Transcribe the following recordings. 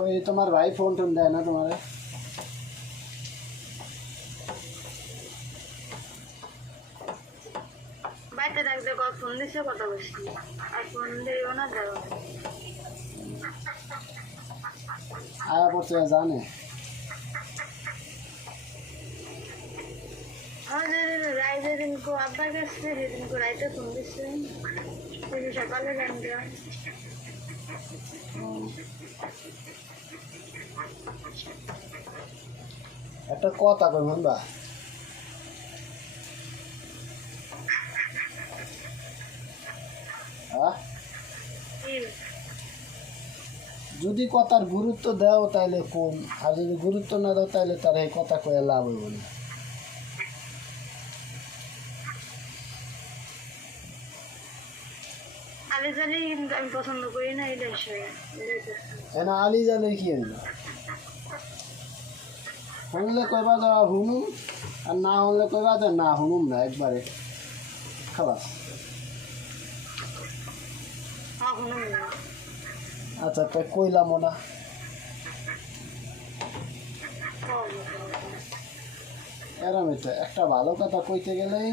কই তোমার ভাই ফোন টোন দেয় না তোমারে? বাইতে থাকতে ফোন দিছে কথা বলছি আর ফোন দিও না দাও আয়া পড়তে জানে আমাদের রাইতে দিন কো আব্বার কাছে সেদিন কো রাইতে ফোন দিছে সেদিন সকালে জানতে একটা কথা কই শুনবা? হ্যাঁ, যদি কথার গুরুত্ব দাও তাইলে কম, আর যদি গুরুত্ব না দাও তাইলে তার এই কথা কয়ে লাভ হইব না। আলি জানি কিন্তু আমি পছন্দ করি না এটা বিষয়ে এনা আলি জালে কি হইল? শুনলে কইবা দেওয়া হুনুম, আর না হলে কইবা দে না হুনুম না, একবারে খালাস। আচ্ছা তাই কইলামও না। এরম তো একটা ভালো কথা কইতে গেলেই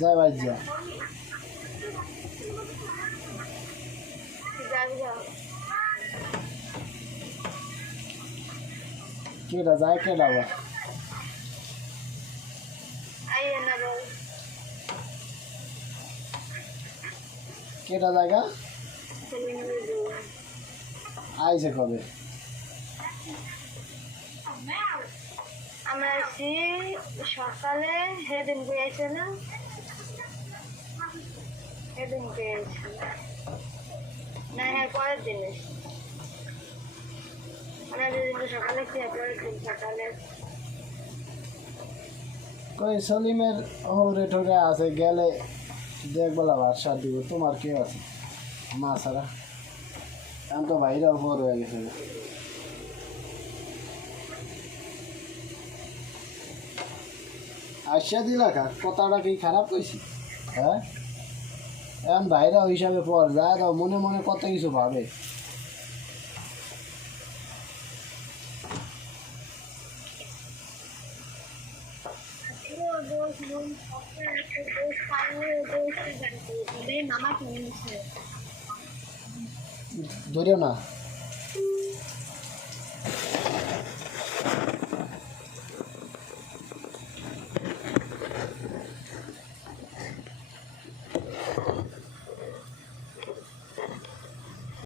যা ভাই যা কেটা যায় কেটা আবার কেটা জায়গা আইছে কবে? আমরা আসছি সকালে সেদিন পেয়েছে না সেদিন পেয়েছি না হ্যাঁ পরের দিন আমরা যেদিন সকালে খেয়ে পরের দিন সকালে কই সলিমের হৌরে ঠোরে আছে, গেলে দেখবেলা বাদশা দিব। তোমার কে আছে মা ছাড়া? এখন তো ভাইরাও বড় হয়ে গেছে। আসিয়া দিলা কা কথাটা কি খারাপ কইছি? হ্যাঁ, এখন ভাইরাও হিসাবে পর যায় দাও, মনে মনে কত কিছু ভাবে। ধরিও না।